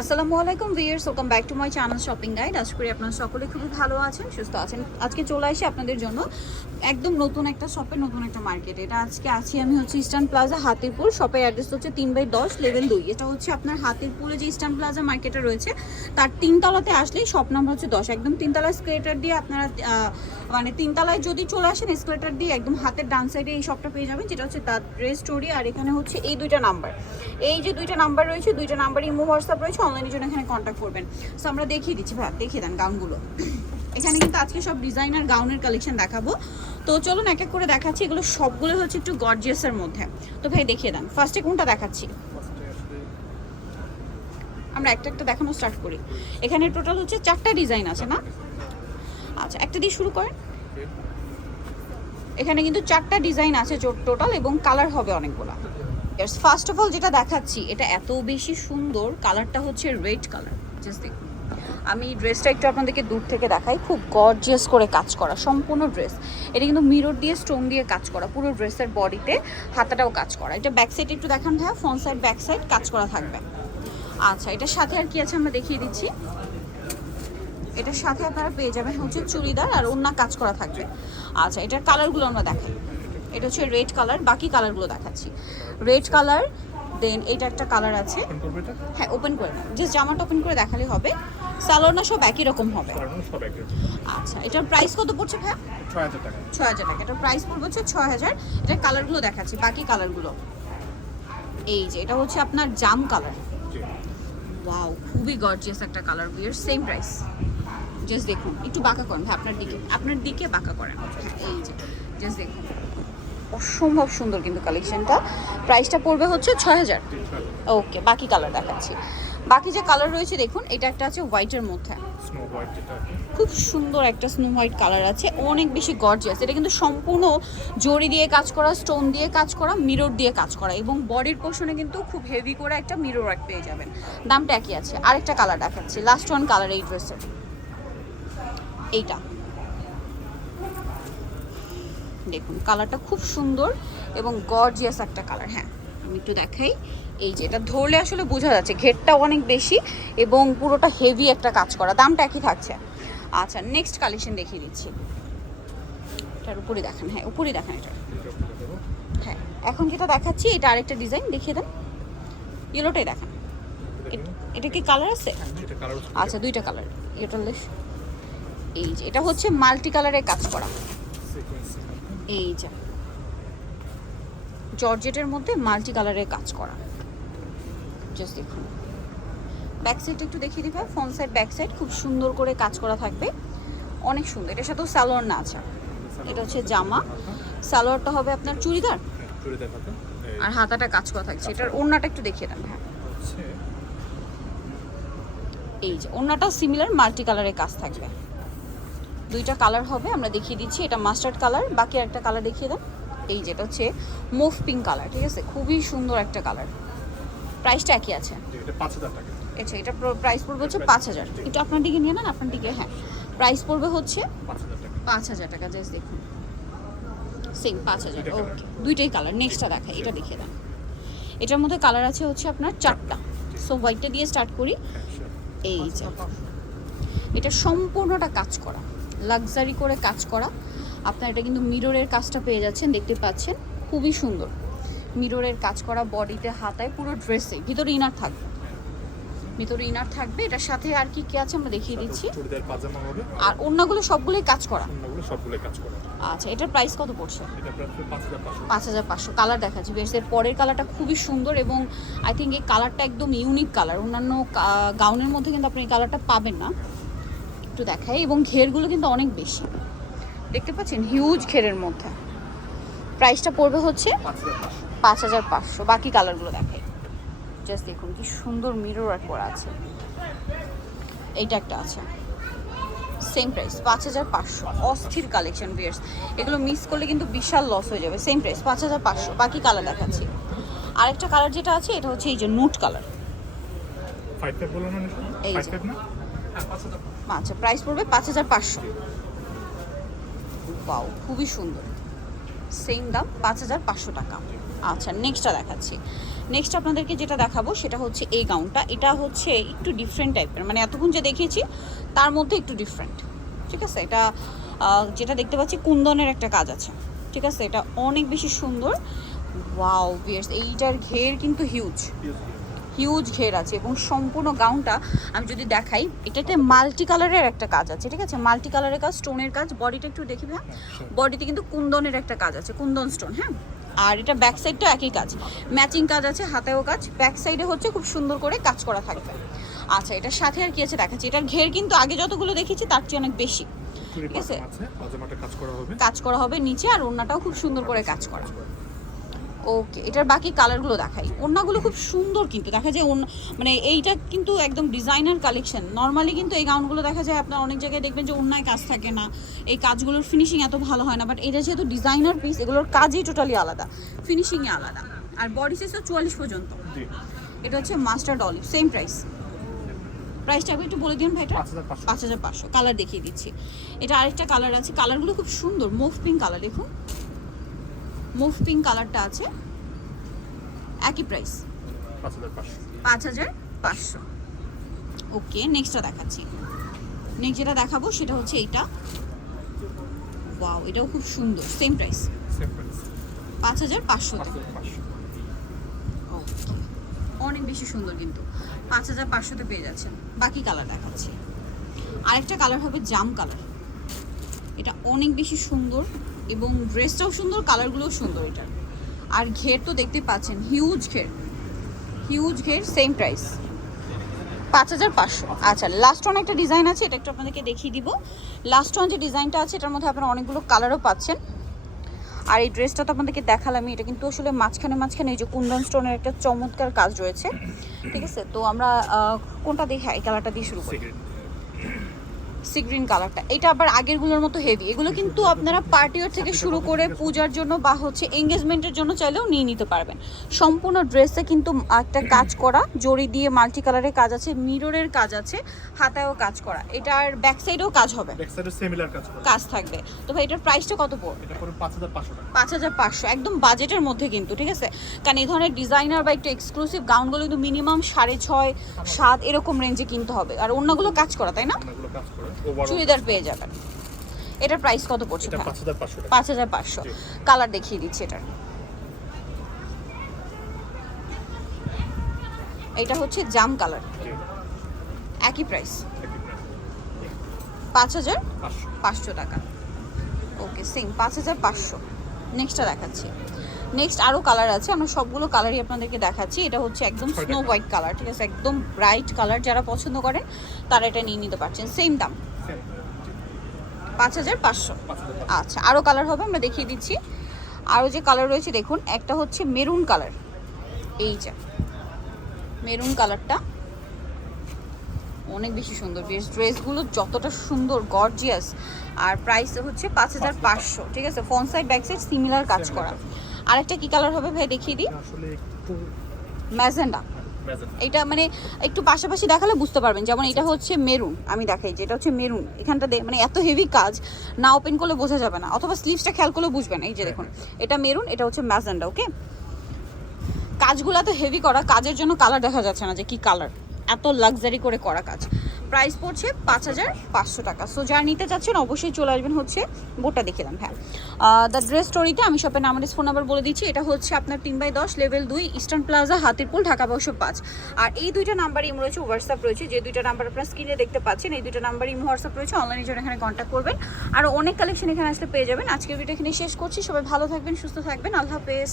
আসসালামু আলাইকুম viewers welcome back to my channel shopping guide. আশা করি আপনারা সকলে খুবই ভালো আছেন, সুস্থ আছেন। আজকে চলে আসি আপনাদের জন্য একদম নতুন একটা শপে, নতুন একটা মার্কেট। এটা আজকে আছি আমি হচ্ছে ইস্টার্ন প্লাজা হাতিরপুর শপের অ্যাড্রেস হচ্ছে তিন বাই দশ লেভেল দুই। এটা হচ্ছে আপনার হাতিরপুরে যে ইস্টার্ন প্লাজা মার্কেটটা রয়েছে, তার তিনতলাতে আসলেই শপ নাম্বার হচ্ছে দশ। একদম তিনতলা স্কেলেটার দিয়ে আপনারা মানে তিনতলায় যদি চলে আসেন স্কেলেটার দিয়ে একদম হাতের ডান সাইডে এই শপটা পেয়ে যাবেন, যেটা হচ্ছে তার ড্রেস স্টোরি আর এখানে হচ্ছে এই দুইটা নাম্বার এই যে দুইটা নাম্বার রয়েছে, দুইটা নাম্বার ইমো হোয়াটসঅ্যাপ রয়েছে। অনলাইনের জন্য এখানে কন্ট্যাক্ট করবেন। সো আমরা দেখিয়ে দিচ্ছি ভাই দেখিয়ে দেন গাউনগুলো এখানে কিন্তু আজকে সব ডিজাইনার গাউনের কালেকশন দেখাবো। তো চলুন এক এক করে দেখাচ্ছি, এগুলো সবগুলো হচ্ছে একটু গর্জিয়াসের মধ্যে। তো ভাই, দেখিয়ে দেন। ফার্স্টে কোনটা দেখাচ্ছি? আমরা একটা একটা দেখানো স্টার্ট করি। এখানে টোটাল হচ্ছে চারটা ডিজাইন আছে, না? আচ্ছা একটা দিয়ে শুরু করেন। এখানে কিন্তু চারটা ডিজাইন আছে টোটাল এবং কালার হবে অনেকগুলো। ফার্স্ট অফ অল যেটা দেখাচ্ছি, এটা এত বেশি সুন্দর কালারটা হচ্ছে রেড কালার জাস্ট দেখুন। আমি ড্রেসটা একটু আপনাদেরকে দূর থেকে দেখাই। খুব গর্জিয়াস করে কাজ করা, সম্পূর্ণ ড্রেস এটা কিন্তু মিরর দিয়ে স্টোন দিয়ে কাজ করা, পুরো ড্রেসের বডিতে হাতাটাও কাজ করা। এটা ব্যাক সাইড একটু দেখান হ্যাঁ ফ্রন্ট সাইড ব্যাক সাইড কাজ করা থাকবে। আচ্ছা এটার সাথে আর কি আছে আমরা দেখিয়ে দিচ্ছি। এটার সাথে আপনারা পেয়ে যাবেন হচ্ছে চুড়িদার আর অন্য কাজ করা থাকবে। আচ্ছা এটার কালারগুলো আমরা দেখাই। এটা হচ্ছে রেড কালার বাকি কালারগুলো দেখাচ্ছি। রেড কালার দেন এটা একটা কালার আছে। হ্যাঁ ওপেন করে জাস্ট জামাটা ওপেন করে দেখালে হবে। সালোয়ার সব একই রকম হবে। আচ্ছা এটার প্রাইস কত পড়ছে ভাই ছয় হাজার টাকা। ছয় হাজার টাকা। এটার প্রাইস পড়বে হচ্ছে ছয় হাজার। এটার কালারগুলো দেখাচ্ছি বাকি কালারগুলো এই যে এটা হচ্ছে আপনার জাম কালার ওয়াও খুবই গর্জিয়াস একটা কালার বিয়ার সেম প্রাইস জাস্ট দেখুন একটু বাঁকা করেন ভাই আপনার দিকে। আপনার দিকে বাঁকা করেন। এই যে জাস্ট দেখুন। অসম্ভব সুন্দর কিন্তু কালেকশনটা প্রাইসটা পড়বে হচ্ছে ছয় হাজার ওকে বাকি কালার দেখাচ্ছি। বাকি যে কালার রয়েছে দেখুন এটা একটা আছে হোয়াইটের মধ্যে। খুব সুন্দর একটা স্নো হোয়াইট কালার আছে। অনেক বেশি গর্জিয়াস এটা কিন্তু সম্পূর্ণ জড়ি দিয়ে কাজ করা স্টোন দিয়ে কাজ করা মিরর দিয়ে কাজ করা। এবং বডির পোর্শনে কিন্তু খুব হেভি করে একটা মিরর ওয়ার্ক পেয়ে যাবেন। দামটা একই আছে। আরেকটা কালার দেখাচ্ছি। লাস্ট ওয়ান কালার এই ড্রেসের এইটা। দেখুন কালারটা খুব সুন্দর এবং গর্জিয়াস একটা কালার হ্যাঁ। আমি একটু দেখাই। এই যে এটা ধরলে আসলে বোঝা যাচ্ছে ঘেরটা অনেক বেশি এবং পুরোটা হেভি একটা কাজ করা। দামটা একই থাকছে। আচ্ছা নেক্সট কালেকশন দেখিয়ে দিচ্ছি। এটার উপরে দেখান হ্যাঁ উপরে দেখান এটা। হ্যাঁ এখন যেটা দেখাচ্ছি এটা আরেকটা ডিজাইন দেখিয়ে দেন। ইয়েলোটাই দেখান। এটা কি কালার আছে? আচ্ছা দুইটা কালার এটা এই যে এটা হচ্ছে মাল্টি কালারের কাজ করা। এই যে। জর্জেটের মধ্যে মাল্টি কালারের কাজ করা। জাস্ট দেখুন। ব্যাক সাইড একটু দেখিয়ে দিবে ফ্রন্ট সাইড ব্যাক সাইড খুব সুন্দর করে কাজ করা থাকবে। অনেক সুন্দর। এটার সাথেও সালোয়ার না আছে। এটা হচ্ছে জামা। সালোয়ারটা হবে আপনার চুড়িদার? আর হাতাটা কাজ করা থাকছে। এটার ওড়নাটা একটু দেখিয়ে দেন হ্যাঁ এই যে ওড়নাটা সিমিলার মাল্টি কালারের কাজ থাকবে। দুইটা কালার হবে আমরা দেখিয়ে দিচ্ছি এটা মাস্টার্ড কালার বাকি একটা কালার দেখিয়ে দেন। এই যেটা হচ্ছে মুভ পিঙ্ক কালার ঠিক আছে? খুবই সুন্দর একটা কালার প্রাইসটা একই আছে। আচ্ছা এটা প্রাইস পড়বে হচ্ছে পাঁচ হাজার। একটু আপনার দিকে নিয়ে নেন আপনার দিকে হ্যাঁ। প্রাইস পড়বে হচ্ছে পাঁচ হাজার টাকা। জাস্ট দেখুন। সেম পাঁচ হাজার ওকে দুইটাই কালার নেক্সটটা দেখাই এটা দেখিয়ে দেন। এটার মধ্যে কালার আছে হচ্ছে আপনার চারটা। সো হোয়াইটটা দিয়ে স্টার্ট করি। এই যে এটা সম্পূর্ণটা কাজ করা। লাক্সারি করে কাজ করা। আপনার এটা কিন্তু মিররের কাজটা পেয়ে যাচ্ছেন দেখতে পাচ্ছেন। খুবই সুন্দর। মিররের কাজ করা বডিতে হাতায় পুরো ড্রেসে। ভিতরে ইনার থাকবে। ভিতরে ইনার থাকবে। এটার সাথে আর কি কি আছে আমরা দেখিয়ে দিচ্ছি। চুড়িদার পাজামা হবে। আর অন্যগুলো সবগুলোই কাজ করা। অন্যগুলো সবগুলোই কাজ করা। আচ্ছা এটার প্রাইস কত পড়ছে? এটা পাঁচ হাজার পাঁচশো। কালার দেখাচ্ছি। বেশ এর পরের কালারটা খুবই সুন্দর এবং আই থিঙ্ক এই কালারটা একদম ইউনিক কালার অন্যান্য গাউনের মধ্যে কিন্তু আপনি এই কালারটা পাবেন না। একটু দেখাই এবং ঘেরগুলো কিন্তু অনেক বেশি। দেখতে পাচ্ছেন? হিউজ ঘেরের মধ্যে। প্রাইসটা পড়বে হচ্ছে পাঁচ হাজার পাঁচশো। বাকি কালারগুলো দেখাই। জাস্ট দেখুন কি সুন্দর মিরর আর করা আছে। এইটা একটা আছে। সেম প্রাইস পাঁচ হাজার পাঁচশো। অস্থির কালেকশন বিয়ার্স এগুলো মিস করলে কিন্তু বিশাল লস হয়ে যাবে। সেম প্রাইস পাঁচ হাজার পাঁচশো। বাকি কালার দেখাচ্ছি। আরেকটা কালার যেটা আছে এটা হচ্ছে এই যে নুট কালার এই যে। আচ্ছা প্রাইস পড়বে পাঁচ হাজার পাঁচশো। পাও খুবই সুন্দর। সেম দাম, পাঁচ হাজার পাঁচশো টাকা। আচ্ছা নেক্সটটা দেখাচ্ছি। নেক্সট আপনাদেরকে যেটা দেখাবো, সেটা হচ্ছে এই গাউনটা এটা হচ্ছে একটু ডিফারেন্ট টাইপের মানে এতক্ষণ যে দেখিয়েছি, তার মধ্যে একটু ডিফারেন্ট ঠিক আছে? এটা যেটা দেখতে পাচ্ছি, কুন্দনের একটা কাজ আছে। ঠিক আছে? এটা অনেক বেশি সুন্দর। ওয়াও বিয়ার্স এইটার ঘের কিন্তু হিউজ হিউজ ঘের আছে এবং সম্পূর্ণ গাউনটা আমি যদি দেখাই এটাতে মাল্টি কালারের একটা কাজ আছে ঠিক আছে? মাল্টি কালারের কাজ স্টোনের কাজ বডিটা একটু দেখি হ্যাঁ বডিতে কিন্তু কুন্দনের একটা কাজ আছে কুন্দন স্টোন হ্যাঁ? আর এটা ব্যাক সাইডটাও একই কাজ। ম্যাচিং কাজ আছে হাতেও কাজ ব্যাক সাইডে হচ্ছে খুব সুন্দর করে কাজ করা থাকবে। আচ্ছা এটার সাথে আর কি আছে দেখাচ্ছি? এটার ঘের কিন্তু আগে যতগুলো দেখেছি তার চেয়ে অনেক বেশি। ঠিক আছে। কাজ করা হবে। কাজ করা হবে নিচে আর ওড়নাটাও খুব সুন্দর করে কাজ করা। ওকে এটার বাকি কালারগুলো দেখাই। ওড়নাগুলো খুব সুন্দর কিন্তু দেখা যায় মানে এইটা কিন্তু একদম ডিজাইনার কালেকশন নর্মালি কিন্তু এই গাউনগুলো দেখা যায় আপনার অনেক জায়গায় দেখবেন যে ওড়নায় কাজ থাকে না এই কাজগুলোর ফিনিশিং এত ভালো হয় না বাট এটা যেহেতু ডিজাইনার পিস এগুলোর কাজই টোটালি আলাদা ফিনিশিংই আলাদা। আর বডি সাইজও চুয়াল্লিশ পর্যন্ত। জি। এটা হচ্ছে মাস্টার্ড অলিভ সেম প্রাইস প্রাইসটা একটু বলে দিন ভাইটা পাঁচ হাজার পাঁচশো। কালার দেখিয়ে দিচ্ছি। এটা আরেকটা কালার আছে কালারগুলো খুব সুন্দর মুভ পিঙ্ক কালার দেখুন। মুভ পিঙ্ক কালারটা আছে। একই প্রাইস পাঁচ হাজার পাঁচশো। ওকে নেক্সটটা দেখাচ্ছি। নেক্সট যেটা দেখাবো সেটা হচ্ছে এইটা। ওয়াও এটাও খুব সুন্দর। সেম প্রাইস পাঁচ হাজার পাঁচশো অনেক বেশি সুন্দর কিন্তু। পাঁচ হাজার পাঁচশোতে পেয়ে যাচ্ছেন। বাকি কালার দেখাচ্ছি। আরেকটা কালার হবে জাম কালার। এটা অনেক বেশি সুন্দর এবং ড্রেসটাও সুন্দর, কালারগুলোও সুন্দর এটার। আর ঘের তো দেখতে পাচ্ছেন হিউজ ঘের। হিউজ ঘের সেম প্রাইস পাঁচ হাজার পাঁচশো। আচ্ছা লাস্ট ওয়ান একটা ডিজাইন আছে, এটা একটু আপনাদেরকে দেখিয়ে দিব। লাস্ট ওয়ান যে ডিজাইনটা আছে, এটার মধ্যে আপনারা অনেকগুলো কালারও পাচ্ছেন। আর এই ড্রেসটা তো আপনাদেরকে দেখালামই, এটা কিন্তু আসলে মাঝখানে মাঝখানে এই যে কুন্দন স্টোনের একটা চমৎকার কাজ রয়েছে। ঠিক আছে? তো আমরা কোনটা দেখে এই কালারটা দিয়ে শুরু করি। সি গ্রিন কালারটা। এটা আবার আগেরগুলোর মতো হেভি এগুলো কিন্তু আপনারা পার্টিওর থেকে শুরু করে পূজার জন্য বা হচ্ছে এঙ্গেজমেন্টের জন্য চাইলেও নিয়ে নিতে পারবেন। সম্পূর্ণ ড্রেসে কিন্তু একটা কাজ করা জড়ি দিয়ে মাল্টি কালারের কাজ আছে মিররের কাজ আছে হাতায়ও কাজ করা। এটার ব্যাক সাইডেও কাজ হবে। কাজ থাকবে। তো ভাই এটার প্রাইসটা কত পড়বে? পাঁচ হাজার পাঁচশো একদম বাজেটের মধ্যে কিন্তু ঠিক আছে? কারণ এই ধরনের ডিজাইনার বা একটু এক্সক্লুসিভ গাউনগুলো কিন্তু মিনিমাম সাড়ে ছয় সাত এরকম রেঞ্জে কিনতে হবে। আর অন্যগুলো কাজ করা তাই না? কাজ করে। ওভারঅল চুড়িদার পেয়ে যাবেন। এটার প্রাইস কত পড়ছে পাঁচ হাজার পাঁচশো। কালার দেখিয়ে দিচ্ছি এটার এটা হচ্ছে জাম কালার একই প্রাইস পাঁচ হাজার পাঁচশো। টাকা। ওকে সেম পাঁচ হাজার পাঁচশো। নেক্সটটা দেখাচ্ছি। নেক্সট আরও কালার আছে আমরা সবগুলো কালারই আপনাদেরকে দেখাচ্ছি। এটা হচ্ছে একদম স্নো হোয়াইট কালার ঠিক আছে? একদম ব্রাইট কালার যারা পছন্দ করেন তারা এটা নিয়ে নিতে পারছেন। সেম দাম। পাঁচ হাজার পাঁচশো। আচ্ছা আরও কালার হবে আমরা দেখিয়ে দিচ্ছি। আরও যে কালার রয়েছে দেখুন একটা হচ্ছে মেরুন কালার এই যে মেরুন কালারটা অনেক বেশি সুন্দর। বেশ ড্রেসগুলো যতটা সুন্দর গর্জিয়াস আর প্রাইস হচ্ছে পাঁচ হাজার পাঁচশো। ঠিক আছে? Front side back side similar কাজ করা। আরেকটা কি কালার হবে ভাই দেখিয়ে দিই? আসলে একটু ম্যাজেন্ডা ম্যাজেন এটা মানে একটু পাশাপাশি দেখালে বুঝতে পারবেন। যেমন এটা হচ্ছে মেরুন আমি দেখাই যে এটা হচ্ছে মেরুন এখানটা মানে এত হেভি কাজ না ওপেন করলে বোঝা যাবে না। অথবা স্লিভসটা খেয়াল করলে বুঝবেন এই যে দেখুন এটা মেরুন এটা হচ্ছে ম্যাজেন্ডা ওকে কাজগুলো তো হেভি করা কাজের জন্য কালার দেখা যাচ্ছে না যে কি কালার এত লাক্সারি করে করা কাজ। প্রাইস পড়ছে পাঁচ হাজার পাঁচশো টাকা। সো যারা নিতে চাচ্ছেন অবশ্যই চলে আসবেন হচ্ছে বোটটা দেখে দেন হ্যাঁ দ্য ড্রেস স্টোরিটা আমি শপের নাম ফোন নাম্বার বলে দিচ্ছি। এটা হচ্ছে আপনার তিন বাই দশ লেভেল দুই ইস্টার্ন প্লাজা হাতিরপুল, ঢাকা বারোশো পাঁচ। আর এই দুইটা নাম্বার ইম রয়েছে হোয়াটসঅ্যাপ রয়েছে। যে দুইটা নাম্বার আপনার স্ক্রিনে দেখতে পাচ্ছেন, এই দুইটা নাম্বার ইম হোয়াটসঅ্যাপ রয়েছে। অনলাইনে জন্য এখানে কন্ট্যাক্ট করবেন। আর অনেক কালেকশন এখানে আসলে পেয়ে যাবেন। আজকের ভিডিও এখানে শেষ করছি। সবাই ভালো থাকবেন, সুস্থ থাকবেন। আল্লাহ হাফেজ।